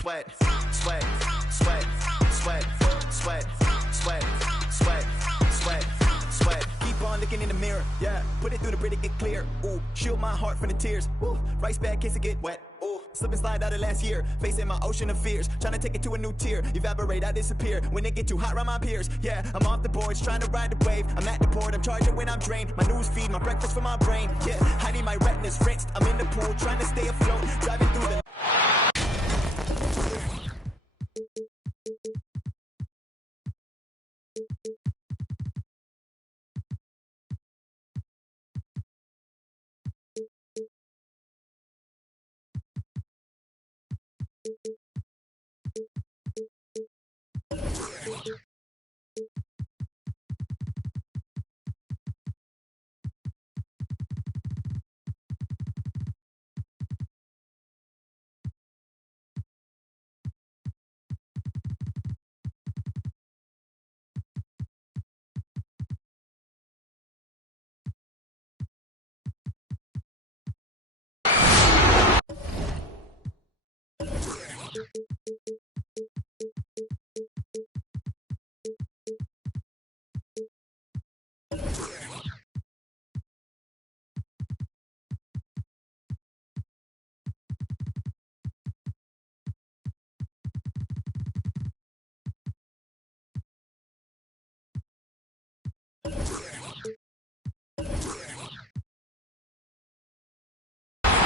sweat, sweat, sweat, sweat, sweat, sweat, sweat, sweat, sweat. Keep on looking in the mirror, yeah. Put it through the Brita, get clear. Ooh, shield my heart from the tears. Ooh, rice bag case it get wet. Ooh, slip and slide out of last year. Facing my ocean of fears, trying to take it to a new tier. Evaporate, I disappear when it get too hot around my peers. Yeah, I'm off the boards, trying to ride the wave. I'm at the port, I'm charging when I'm drained. My news feed, my breakfast for my brain. Yeah, hiding my retinas rinsed. I'm in the pool, trying to stay afloat. Driving through the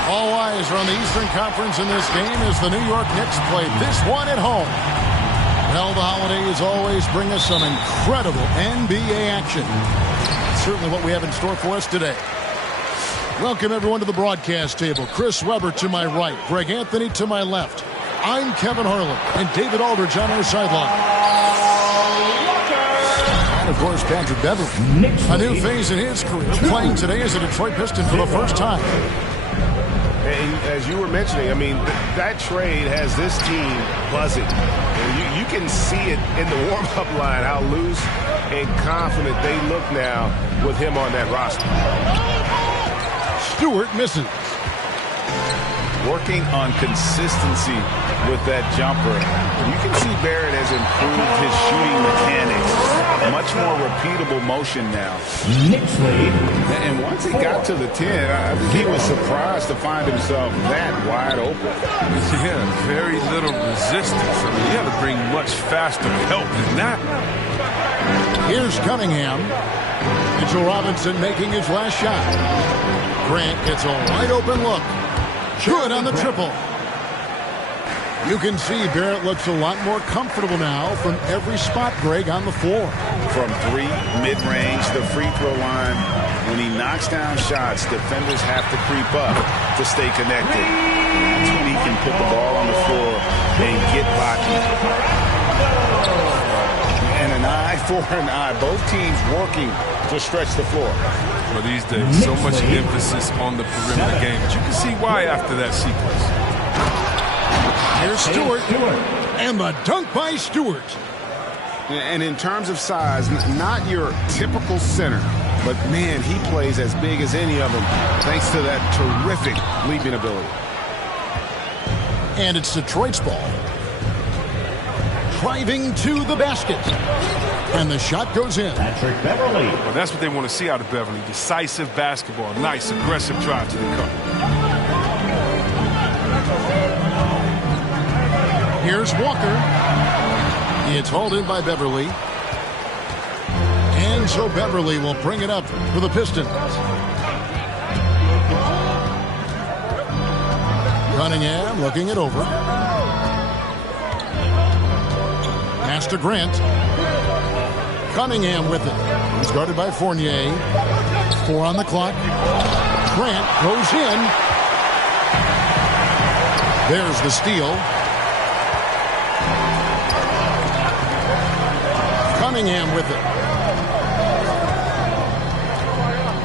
All eyes are on the Eastern Conference in this game as the New York Knicks play this one at home. Well, the holidays always bring us some incredible NBA action. Certainly what we have in store for us today. Welcome, everyone, to the broadcast table. Chris Webber to my right, Greg Anthony to my left. I'm Kevin Harlan, and David Aldridge on our sideline. And, of course, Patrick Beverley. A new phase in his career, playing today as a Detroit Piston for the first time. And as you were mentioning, I mean, that trade has this team buzzing. And you can see it in the warm-up line, how loose and confident they look now with him on that roster. Stewart misses. Working on consistency with that jumper. You can see Barrett has improved his shooting mechanics. Much more repeatable motion now. And once he got to the 10, I think he was surprised to find himself that wide open. Yeah, very little resistance. I mean, you have to bring much faster help than that. Here's Cunningham. Mitchell Robinson making his last shot. Grant gets a wide open look. Good on the triple. You can see Barrett looks a lot more comfortable now from every spot, Greg, on the floor. From three, mid-range, the free throw line. When he knocks down shots, defenders have to creep up to stay connected. That's when he can put the ball on the floor and get Baki. And an eye for an eye. Both teams working to stretch the floor. Well, these days, so much emphasis on the perimeter game. But you can see why after that sequence. Here's Stewart. And the dunk by Stewart. And in terms of size, not your typical center. But, man, he plays as big as any of them thanks to that terrific leaping ability. And it's Detroit's ball. Driving to the basket. And the shot goes in. Patrick Beverley. Well, that's what they want to see out of Beverley. Decisive basketball. Nice, aggressive drive to the cup. Here's Walker. It's hauled in by Beverley. And so Beverley will bring it up for the Pistons. Cunningham looking it over. Pass to Grant. Cunningham with it. He's guarded by Fournier. 4 on the clock. Grant goes in. There's the steal. Cunningham with it.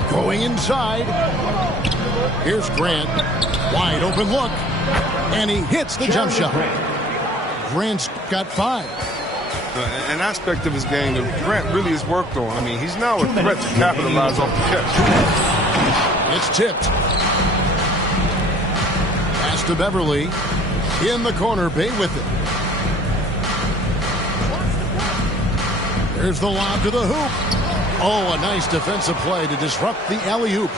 Going inside. Here's Grant. Wide open look. And he hits the jump shot. Grant's got 5. An aspect of his game that Grant really has worked on. I mean, he's now a threat to capitalize off the catch. It's tipped. Pass to Beverley. In the corner, Bay with it. There's the lob to the hoop. Oh, a nice defensive play to disrupt the alley-oop.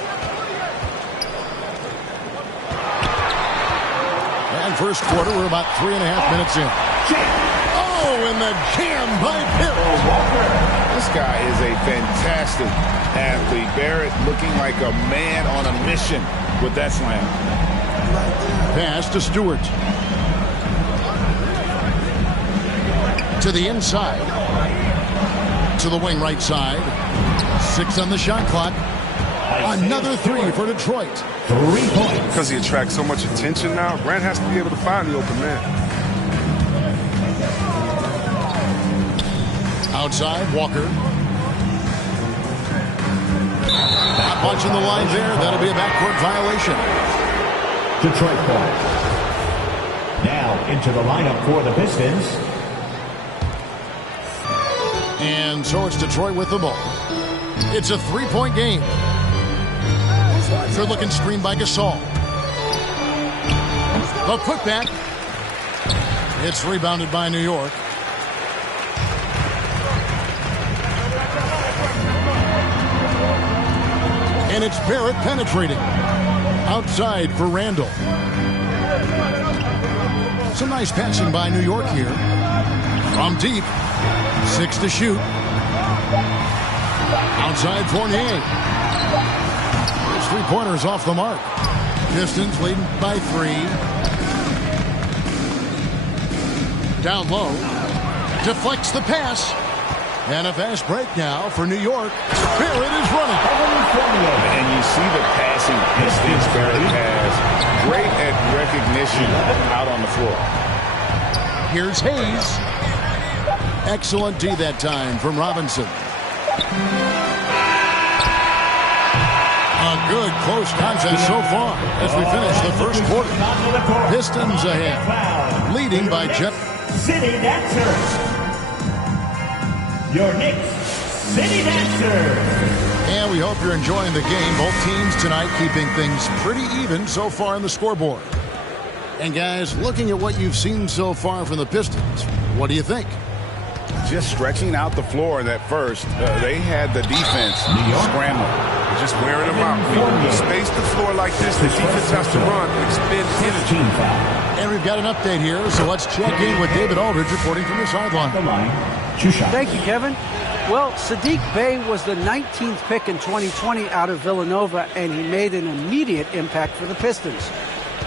And first quarter, we're about 3.5 minutes in. Oh, and the jam by Pitt. This guy is a fantastic athlete. Barrett looking like a man on a mission with that slam. Pass to Stewart. To the inside. To the wing right side. 6 on the shot clock. Another 3 for Detroit. 3 points. Because he attracts so much attention now, Grant has to be able to find the open man. Outside, Walker. Not watching the line there. That'll be a backcourt violation. Detroit ball. Now into the lineup for the Pistons. And so it's Detroit with the ball. It's a 3-point game. Good looking screen by Gasol. The putback. It's rebounded by New York. And it's Barrett penetrating. Outside for Randall. Some nice passing by New York here. From deep. 6 to shoot. Outside Fournier. His 3-pointers off the mark. Pistons leading by 3. Down low. Deflects the pass. And a fast break now for New York. Barrett is running. And you see the passing instincts Barrett has. Great at recognition out on the floor. Here's Hayes. Excellent D that time from Robinson. A good close contest so far as we finish the first quarter. Pistons ahead. Leading by Jeff. City Dancers. Your Knicks City Dancers. And we hope you're enjoying the game. Both teams tonight keeping things pretty even so far on the scoreboard. And guys, looking at what you've seen so far from the Pistons, what do you think? Just stretching out the floor in that first. They had the defense scrambling. Just wearing them out. When you space the floor like this, the defense has to run and expend energy. And we've got an update here, so let's check in with David Aldridge reporting from the sideline. Thank you, Kevin. Well, Saddiq Bey was the 19th pick in 2020 out of Villanova, and he made an immediate impact for the Pistons.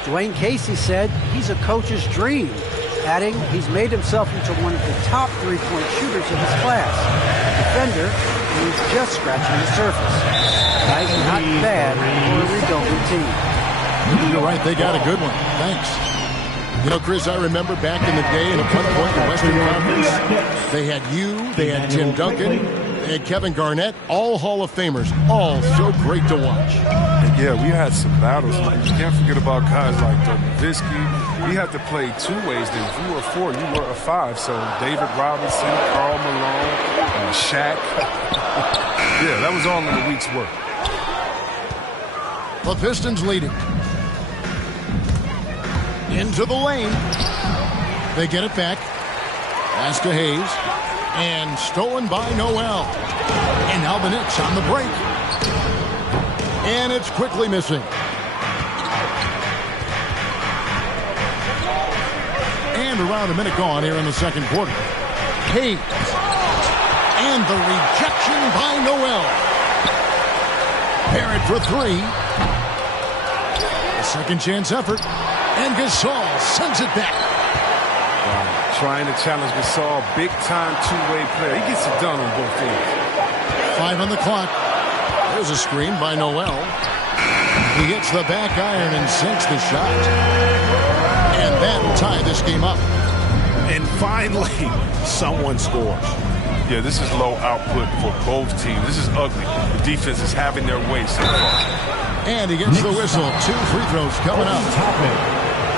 Dwayne Casey said he's a coach's dream, adding he's made himself into one of the top 3-point shooters in his class. A defender, and he's just scratching the surface. Guys, not bad for a rebuilding team. You're right, they got a good one. Thanks. You know, Chris, I remember back in the day in a one point in the Western Conference, they had you, they had Tim Duncan, they had Kevin Garnett, all Hall of Famers, all so great to watch. And yeah, we had some battles. You can't forget about guys like Nowitzki. We had to play 2 ways. Then if you were a 4, you were a 5. So David Robinson, Karl Malone, Shaq. Yeah, that was all in the week's work. The Pistons leading. Into the lane. They get it back. Pass to Hayes. And stolen by Noel. And now the Knicks on the break. And it's quickly missing. And around a minute gone here in the second quarter. Hayes. And the rejection by Noel. Barrett for 3. A second chance effort. And Gasol sends it back. Trying to challenge Gasol, big-time two-way player. He gets it done on both ends. 5 on the clock. There's a screen by Noel. He hits the back iron and sinks the shot. And that'll tie this game up. And finally, someone scores. Yeah, this is low output for both teams. This is ugly. The defense is having their way so far. And he gets the whistle. 2 free throws coming up.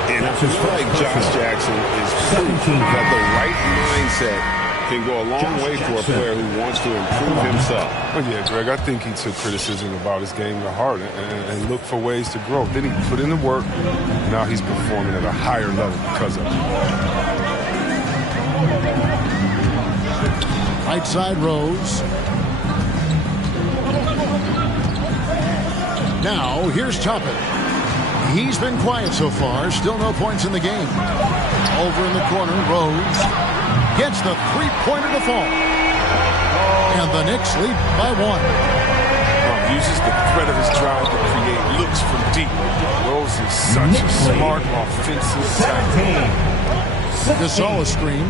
And I feel like Josh Jackson is proof that the right mindset can go a long way for a player who wants to improve himself. Oh, yeah, Greg, I think he took criticism about his game to heart and looked for ways to grow. Then he put in the work. Now he's performing at a higher level because of it. Right side Rose. Now, here's Toppin. He's been quiet so far. Still no points in the game. Over in the corner, Rose gets the three-pointer to fall. And the Knicks lead by 1. Uses the threat of his drive to create looks from deep. Rose is such a smart offensive talent. Gasol a screen.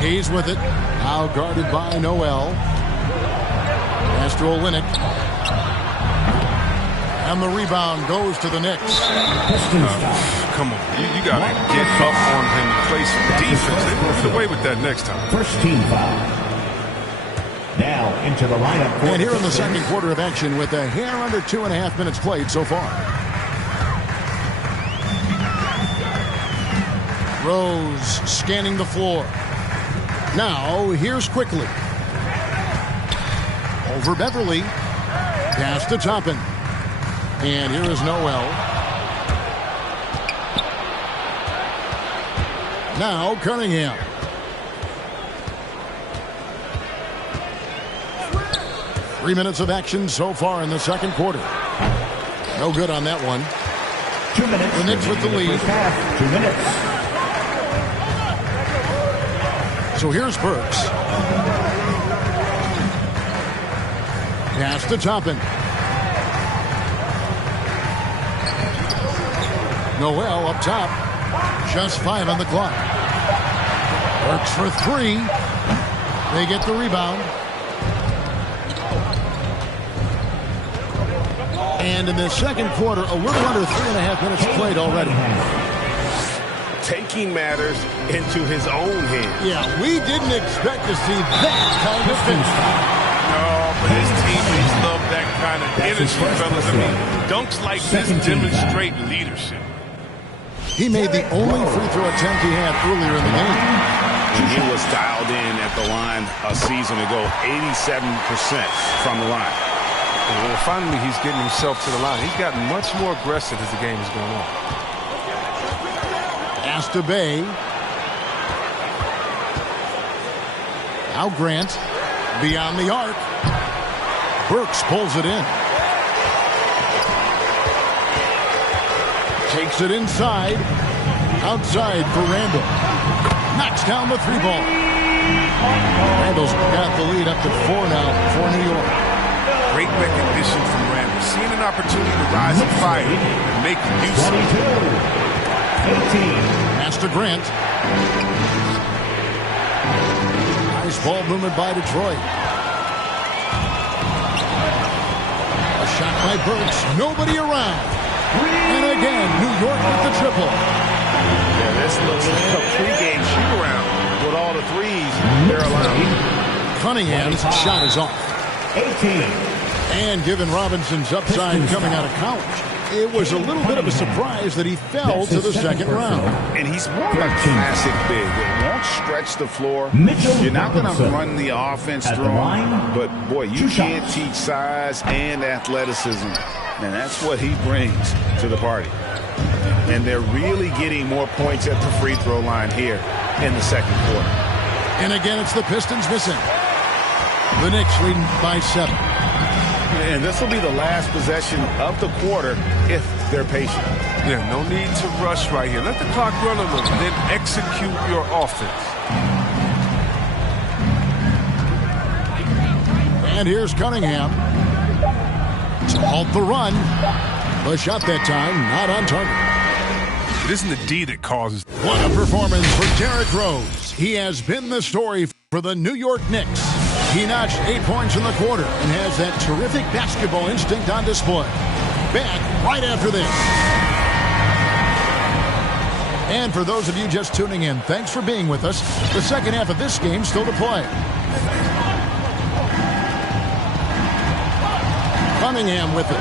He's with it. Now guarded by Noel. Pass to Olynyk. And the rebound goes to the Knicks. Come on. You got to get up on him and play some defense. They won't get away with that next time. First team foul. Now into the lineup. And here in the second quarter of action with a hair under 2.5 minutes played so far. Rose scanning the floor. Now here's Quickly. Over Beverly. Pass to Toppin. And here is Noel. Now Cunningham. Three minutes of action so far in the second quarter. No good on that one. 2 minutes. The Knicks with the lead. 2 minutes. So here's Burks. Pass to Toppin. Noel up top. Just 5 on the clock. Burks for 3. They get the rebound. And in the second quarter, a little under 3.5 minutes played already. Taking matters into his own hands. Yeah, we didn't expect to see that kind of finish. No, but his teammates love that kind of energy, fellas. I mean, dunks like this demonstrate leadership. He made the only free throw attempt he had earlier in the game. And he was dialed in at the line a season ago, 87% from the line. And finally, he's getting himself to the line. He's gotten much more aggressive as the game is going on. Pass to Bay. Now Grant. Beyond the arc. Burks pulls it in. Takes it inside. Outside for Randall. Knocks down the 3-ball. Randall's got the lead up to 4 now for New York. Great recognition from Randall. Seeing an opportunity to rise and fire and make use of it. 18. Pass to Grant. Nice ball movement by Detroit. A shot by Burks. Nobody around. And again, New York with the triple. Yeah, this looks like a pregame shoot-around with all the threes they're allowing. Cunningham's shot is off. 18. And given Robinson's upside coming out of college, it was a little bit of a surprise that he fell to the second round. And he's more of a classic big. It won't stretch the floor. You're not going to run the offense through him. But, boy, you can't teach size and athleticism. And that's what he brings to the party. And they're really getting more points at the free throw line here in the second quarter. And again, it's the Pistons missing. The Knicks leading by 7. And this will be the last possession of the quarter if they're patient. Yeah, no need to rush right here. Let the clock run a little, then execute your offense. And here's Cunningham to halt the run. The shot that time, not on target. It isn't the D that causes. What a performance for Derrick Rose. He has been the story for the New York Knicks. He notched 8 points in the quarter and has that terrific basketball instinct on display. Back right after this. And for those of you just tuning in, thanks for being with us. The second half of this game still to play. Cunningham with it.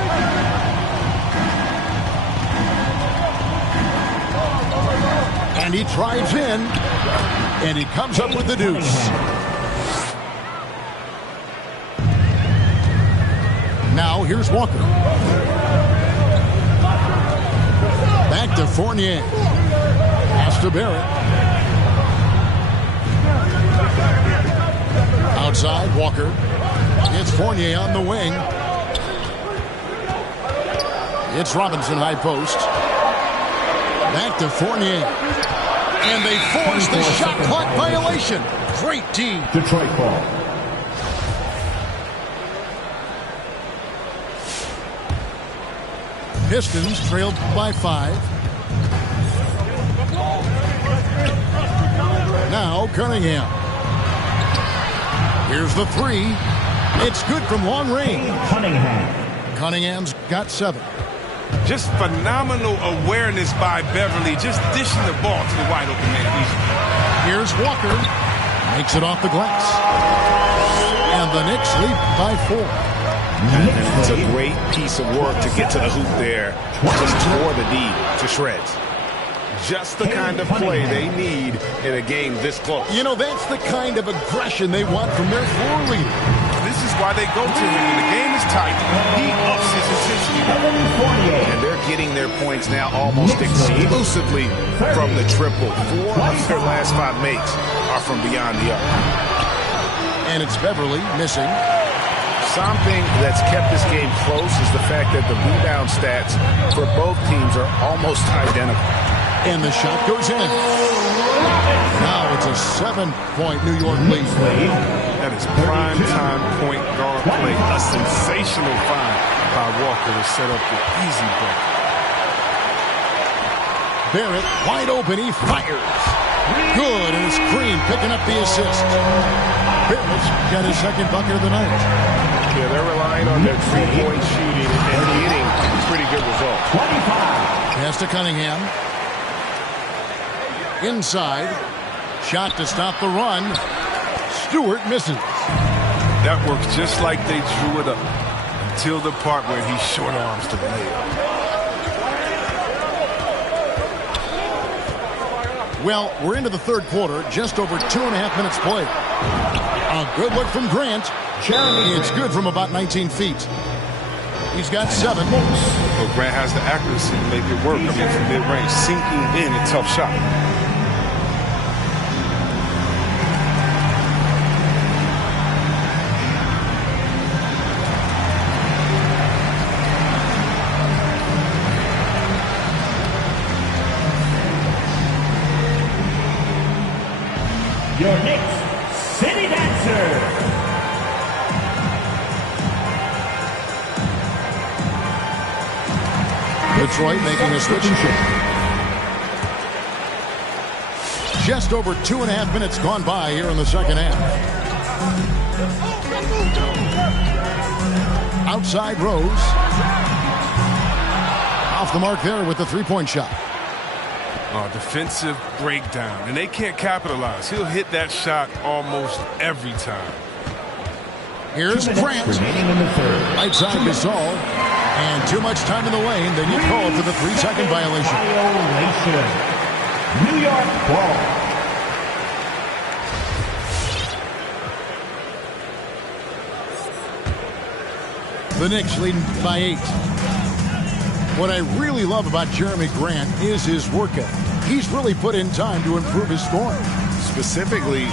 And he drives in. And he comes up with the deuce. Now here's Walker. Back to Fournier. Pass to Barrett. Outside, Walker. It's Fournier on the wing. It's Robinson, high post. Back to Fournier. And they force the shot clock violation. Great D. Detroit ball. Pistons trailed by 5. Now Cunningham. Here's the 3. It's good from long range. Cunningham's got 7. Just phenomenal awareness by Beverly, just dishing the ball to the wide open man easily. Here's Walker. Makes it off the glass. And the Knicks lead by 4. It's a great piece of work to get to the hoop there. Just tore the D to shreds. Just the kind of play they need in a game this close. You know, that's the kind of aggression they want from their floor leader. This is why they go to him. When the game is tight, he ups his intensity. And they're getting their points now almost exclusively from the triple. 4 of their last 5 makes are from beyond the arc. And it's Beverly missing. Something that's kept this game close is the fact that the rebound stats for both teams are almost identical. And the shot goes in. Now it's a 7-point New York lead. That is prime time point guard play. A sensational find by Walker to set up the easy break. Barrett wide open. He fires. Good, and it's Green picking up the assist. Barrett's got his second bucket of the night. Yeah, they're relying on their three-point shooting and getting pretty good results. Pass to Cunningham. Inside. Shot to stop the run. Stewart misses. That works just like they drew it up until the part where he short arms the layup. Well, we're into the third quarter. Just over 2.5 minutes played. A good look from Grant. It's good from about 19 feet. He's got 7. But Grant has the accuracy to make it work. I mean, from mid-range, sinking in a tough shot. Your Knicks City Dancer. Detroit making a switch. Just over 2.5 minutes gone by here in the second half. Outside Rose. Off the mark there with the 3-point shot. Defensive breakdown, and they can't capitalize. He'll hit that shot almost every time. Here's Grant. Right side Gasol. And too much time in the lane. Then you call for the 3-second violation. New York ball. The Knicks leading by 8. What I really love about Jeremy Grant is his work ethic. He's really put in time to improve his scoring. Specifically,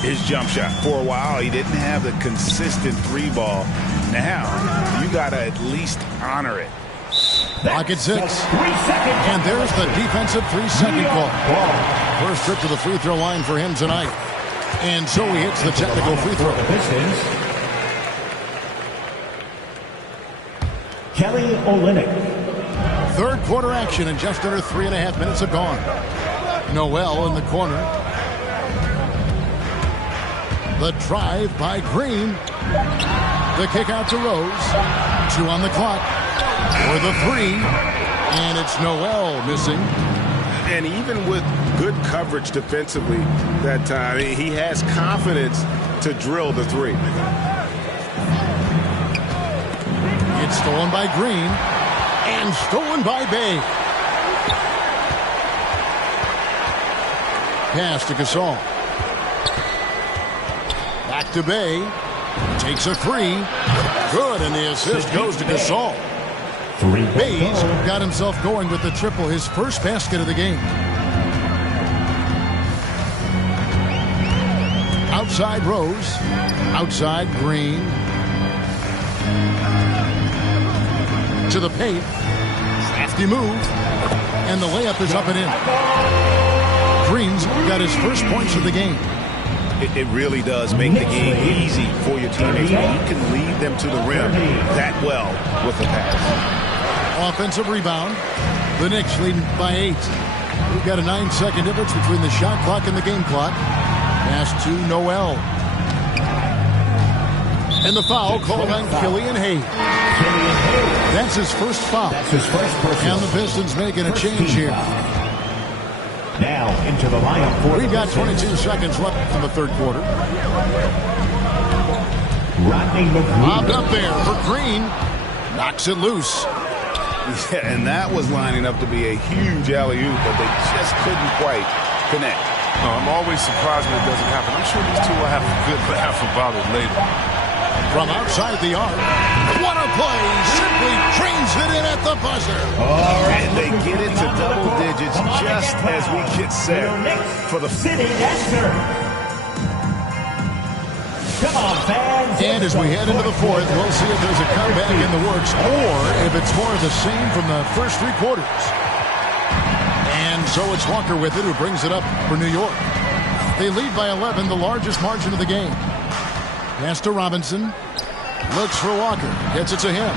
his jump shot. For a while, he didn't have the consistent 3-ball. Now, you got to at least honor it. Clock at 6. And there's the defensive 3-second call. First trip to the free throw line for him tonight. And so he hits the technical free throw. Kelly Olynyk. Third quarter action, and just under 3.5 minutes have gone. Noel in the corner. The drive by Green. The kick out to Rose. 2 on the clock. For the 3. And it's Noel missing. And even with good coverage defensively that time, he has confidence to drill the 3. It's stolen by Green. And stolen by Bay. Pass to Gasol. Back to Bay. Takes a three. Good, and the assist goes to Gasol. Bay's got himself going with the triple, his first basket of the game. Outside Rose. Outside Green. To the paint. Crafty move. And the layup is up and in. Green's got his first points of the game. It really does make the game easy for your teammates when you can lead them to the rim that well with the pass. Offensive rebound. The Knicks leading by 8. We've got a 9-second difference between the shot clock and the game clock. Pass to Noel. And the foul called on Killian Hayes. That's his first foul. That's his first personal. And the Pistons making a change here. Now into the lineup for We've got 22 seconds left in the third quarter. Rodney McGree. Bobbed up there for Green. Knocks it loose. Yeah, and that was lining up to be a huge alley-oop, but they just couldn't quite connect. No, I'm always surprised when it doesn't happen. I'm sure these two will have a good laugh about it later. From outside the arc. What a play! Simply trains it in at the buzzer. And they get it to double digits just as we get set for the sitting answer. Come on, fans. And as we head into the fourth, we'll see if there's a comeback in the works or if it's more of the same from the first 3 quarters. And so it's Walker with it who brings it up for New York. They lead by 11, the largest margin of the game. Pass to Robinson. Looks for Walker. Gets it to him.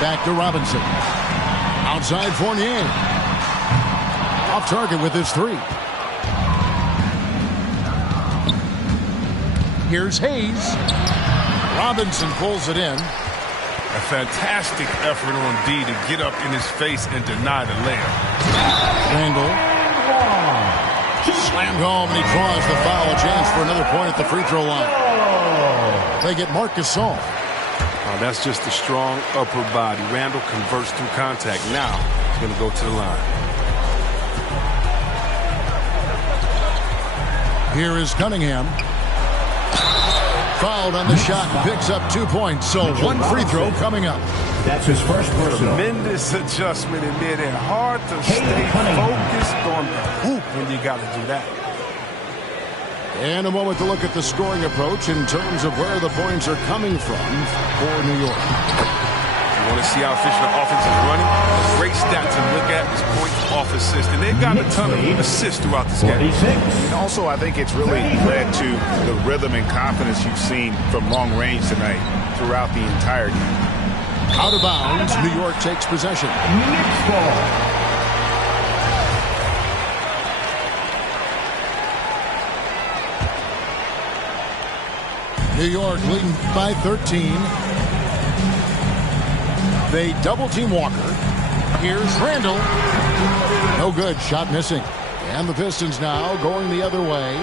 Back to Robinson. Outside Fournier. Off target with his 3. Here's Hayes. Robinson pulls it in. A fantastic effort on D to get up in his face and deny the layup. Randall. Slammed home, and he draws the foul. A chance for another point at the free throw line. They get Marc Gasol. That's just a strong upper body. Randall converts through contact. Now he's going to go to the line. Here is Cunningham. Fouled on the shot, picks up 2 points. So 1 free throw coming up. That's his first personal. Tremendous adjustment in there. They're hard to stay focused on the hoop when you got to do that. And a moment to look at the scoring approach in terms of where the points are coming from for New York. You want to see how efficient the offense is running? A great stat to look at is points off assist. And they've got a ton of assists throughout this game. And also, I think it's really led to the rhythm and confidence you've seen from long range tonight throughout the entire game. Out of bounds, New York takes possession. Knicks ball. New York leading by 13. They double-team Walker. Here's Randall. No good. Shot missing. And the Pistons now going the other way.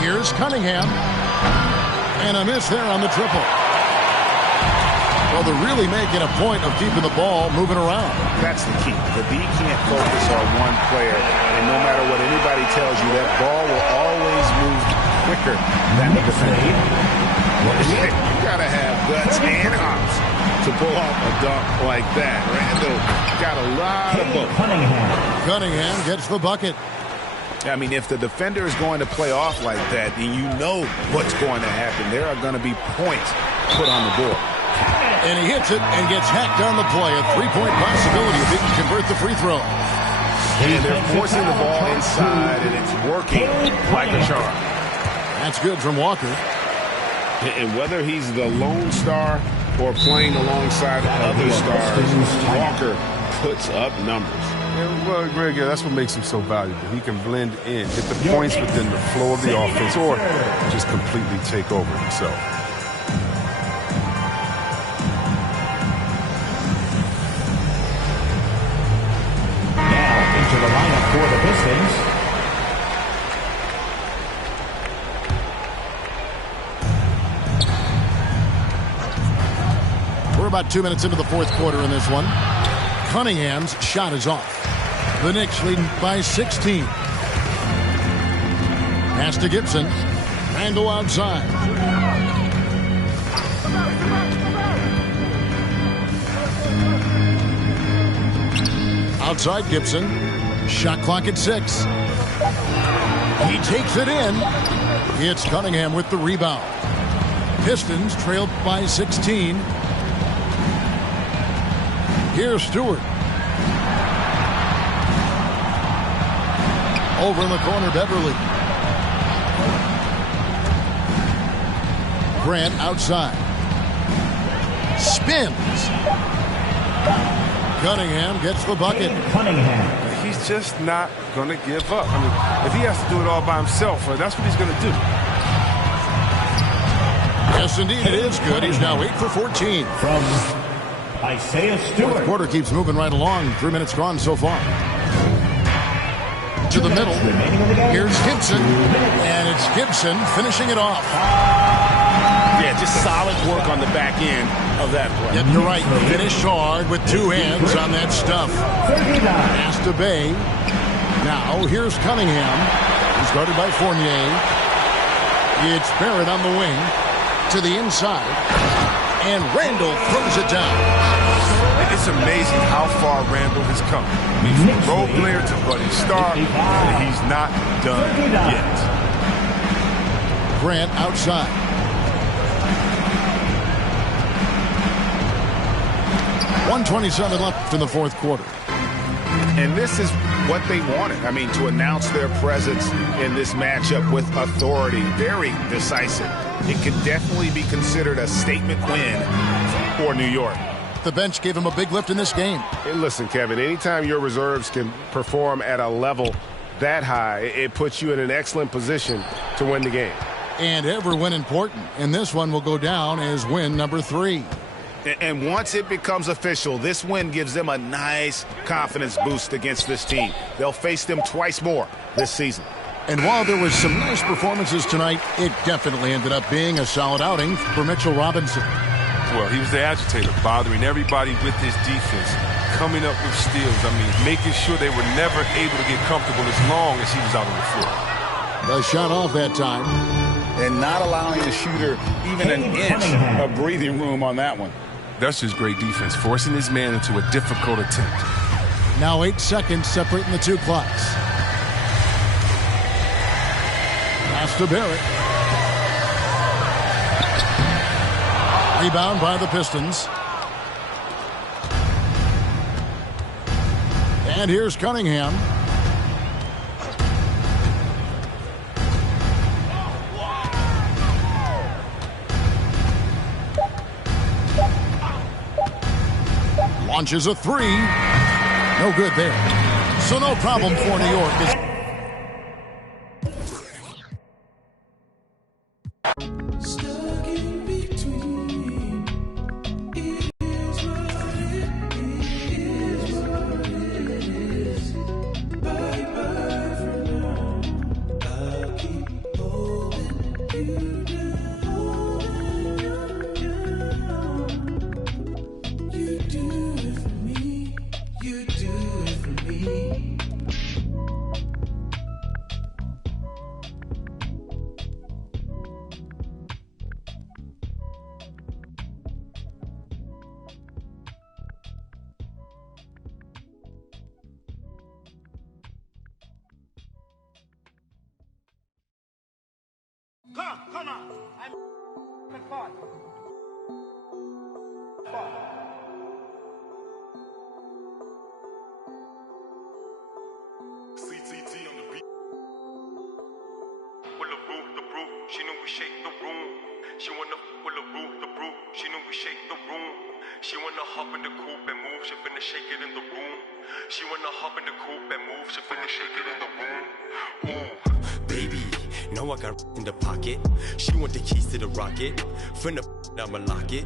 Here's Cunningham. And a miss there on the triple. Well, they're really making a point of keeping the ball moving around. That's the key. The D can't focus on one player. And no matter what anybody tells you, that ball will always move quicker than the defender. You gotta have guts and hops to pull off a dunk like that. Randall got a lot of both. Cunningham gets the bucket. I mean, if the defender is going to play off like that, then you know what's going to happen. There are going to be points put on the board. And he hits it and gets hacked on the play. A 3-point possibility if he can convert the free throw. And they're forcing the ball inside, and it's working like a charm. That's good from Walker. And whether he's the lone star or playing alongside other stars, Walker puts up numbers. Yeah, well, Greg, that's what makes him so valuable. He can blend in, get the points within the flow of the offense, or just completely take over himself. Now into the lineup for the Pistons. We're about 2 minutes into the fourth quarter in this one. Cunningham's shot is off. The Knicks leading by 16. Pass to Gibson. Randall outside. Outside Gibson. Shot clock at 6. He takes it in. It's Cunningham with the rebound. Pistons trailed by 16. Here's Stewart. Over in the corner, Beverly. Grant outside. Spins. Cunningham gets the bucket. Cunningham. He's just not going to give up. I mean, if he has to do it all by himself, that's what he's going to do. Yes, indeed, it is good. He's now 8 for 14. From Isaiah Stewart. Fourth quarter keeps moving right along. 3 minutes gone so far. To the middle. Here's Gibson. And it's Gibson finishing it off. Yeah, just solid work on the back end of that play. Yep, you're right. Finished hard with 2 hands on that stuff. Pass to Bay. Now, here's Cunningham. He's guarded by Fournier. It's Barrett on the wing. To the inside. And Randall throws it down. It's amazing how far Randall has come. He's from role player to Buddy Starr, and he's not done yet. Grant outside. .127 left in the fourth quarter. And this is what they wanted. I mean, to announce their presence in this matchup with authority, very decisive. It could definitely be considered a statement win for New York. The bench gave him a big lift in this game. And listen, Kevin, anytime your reserves can perform at a level that high, it puts you in an excellent position to win the game. And every win important. And this one will go down as win number 3. And once it becomes official, this win gives them a nice confidence boost against this team. They'll face them twice more this season. And while there was some nice performances tonight, it definitely ended up being a solid outing for Mitchell Robinson. Well, he was the agitator, bothering everybody with his defense, coming up with steals. I mean, making sure they were never able to get comfortable as long as he was out on the floor. The shot off that time. And not allowing the shooter even an inch of breathing room on that one. That's just great defense, forcing his man into a difficult attempt. Now 8 seconds separating the 2 clocks. Pass to Barrett. Rebound by the Pistons. And here's Cunningham. Launches a 3. No good there. So no problem for New York. Come on. I'm fun. CTT on the beat. With the brew, she knew we shake the room. She wanna with the brew, she knew we shake the room. She wanna hop in the coupe and move, she finna shake it in the room. She wanna hop in the coupe and move, she finna shake it in the room. Ooh, baby, know I got in the pocket. She want the keys to the rocket. Finna I'ma lock it.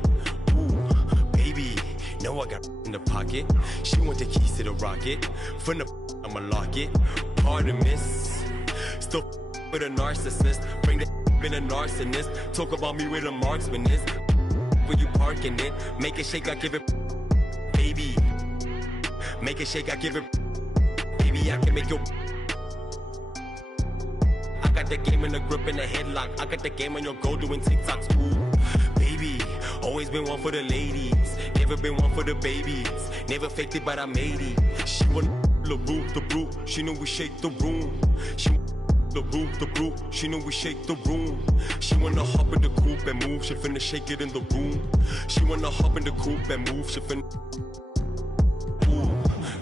Ooh, baby, know I got in the pocket. She want the keys to the rocket. Finna I'ma lock it. Pardon miss. Still with a narcissist. Bring the in a narcissist. Talk about me with a marksman is. When you parking it, make it shake, I give it. Baby, make it shake, I give it. Baby. Baby, I can make your. I got the game in the grip and the headlock. I got the game on your goal doing TikToks. Ooh, baby, always been one for the ladies. Never been one for the babies. Never faked it, but I made it. She want the root. She know we shake the room. She the root. She know we shake the room. She wanna hop in the coupe and move. She finna shake it in the room. She wanna hop in the coupe and move. She finna. Ooh,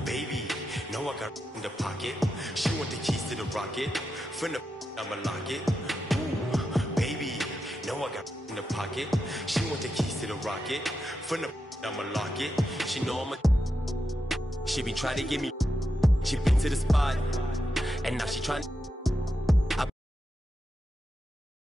baby, know I got in the pocket. She want the keys to the rocket. Finna, I'ma lock it. Ooh, baby, know I got in the pocket. She want the keys to the rocket. Finna, I'ma lock it. She know I'm a. She be trying to get me. She been to the spot, and now she trying.